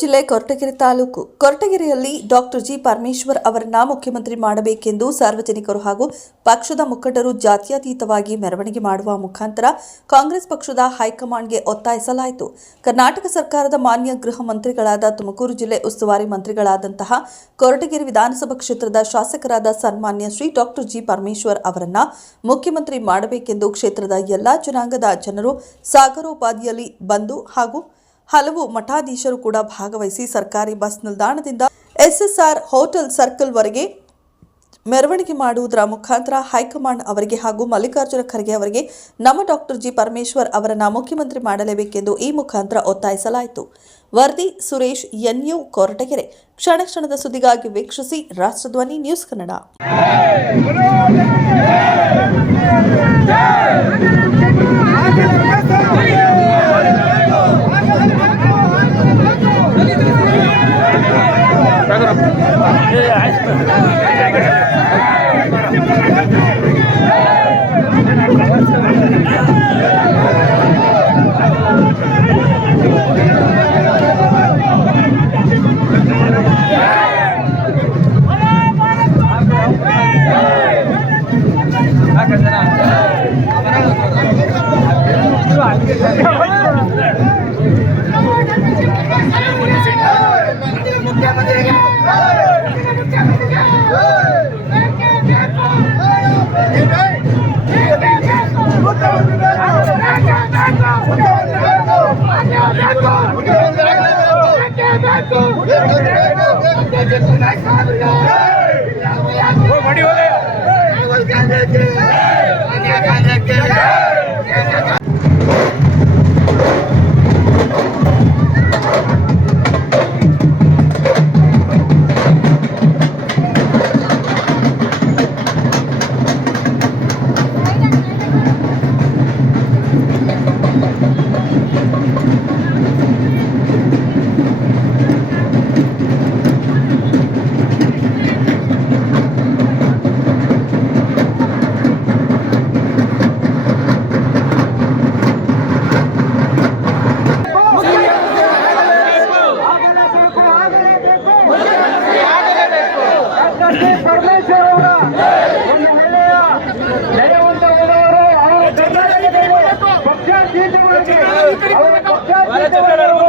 ಜಿಲ್ಲೆ ಕೊರಟಗೆರೆ ತಾಲೂಕು. ಕೊರಟಗೆರೆಯಲ್ಲಿ doctor G Parameshwar ಅವರನ್ನ ಮುಖ್ಯಮಂತ್ರಿ ಮಾಡಬೇಕೆಂದು ಸಾರ್ವಜನಿಕರು ಹಾಗೂ ಪಕ್ಷದ ಮುಖಂಡರು ಜಾತ್ಯತೀತವಾಗಿ ಮೆರವಣಿಗೆ ಮಾಡುವ ಮುಖಾಂತರ ಕಾಂಗ್ರೆಸ್ ಪಕ್ಷದ ಹೈಕಮಾಂಡ್ಗೆ ಒತ್ತಾಯಿಸಲಾಯಿತು. ಕರ್ನಾಟಕ ಸರ್ಕಾರದ ಮಾನ್ಯ ಗೃಹ ಮಂತ್ರಿಗಳಾದ ತುಮಕೂರು ಜಿಲ್ಲೆ ಉಸ್ತುವಾರಿ ಮಂತ್ರಿಗಳಾದಂತಹ ಕೊರಟಗೆರೆ ವಿಧಾನಸಭಾ ಕ್ಷೇತ್ರದ ಶಾಸಕರಾದ ಸನ್ಮಾನ್ಯ ಶ್ರೀ ಡಾಕ್ಟರ್ ಜಿ ಪರಮೇಶ್ವರ್ ಅವರನ್ನ ಮುಖ್ಯಮಂತ್ರಿ ಮಾಡಬೇಕೆಂದು ಕ್ಷೇತ್ರದ ಎಲ್ಲಾ ಜನಾಂಗದ ಜನರು ಸಾಗರೋಪಾದಿಯಲ್ಲಿ ಬಂದು ಹಾಗೂ ಹಲವು ಮಠಾಧೀಶರು ಕೂಡ ಭಾಗವಹಿಸಿ ಸರ್ಕಾರಿ ಬಸ್ ನಿಲ್ದಾಣದಿಂದ ಎಸ್ಎಸ್ಆರ್ ಹೋಟೆಲ್ ಸರ್ಕಲ್ ವರೆಗೆ ಮೆರವಣಿಗೆ ಮಾಡುವುದರ ಮುಖಾಂತರ ಹೈಕಮಾಂಡ್ ಅವರಿಗೆ ಹಾಗೂ ಮಲ್ಲಿಕಾರ್ಜುನ ಖರ್ಗೆ ಅವರಿಗೆ ನಮ್ಮ ಡಾಕ್ಟರ್ ಜಿ ಪರಮೇಶ್ವರ್ ಅವರನ್ನು ಮುಖ್ಯಮಂತ್ರಿ ಮಾಡಲೇಬೇಕೆಂದು ಈ ಮುಖಾಂತರ ಒತ್ತಾಯಿಸಲಾಯಿತು. ವರದಿ ಸುರೇಶ್, ಎನ್ಯು ಕೊರಟಗೆರೆ. ಕ್ಷಣ ಕ್ಷಣದ ಸುದ್ದಿಗಾಗಿ ವೀಕ್ಷಿಸಿ ರಾಷ್ಟ್ರಧ್ವನಿ ನ್ಯೂಸ್ ಕನ್ನಡ. Yeah. வடிவலை. ಪರಮೇಶ್ವರ ಅವರ ಒಂದು ಒಳ್ಳೆಯ ಜಯವಂತ ಹೋದವರು ಅವರ ಕರ್ನಾಟಕದಲ್ಲಿ ಪಕ್ಷಾತೀತವಾಗಿ ಅವರ ಪಕ್ಷಾತೀತವಾಗಿ ಅವರು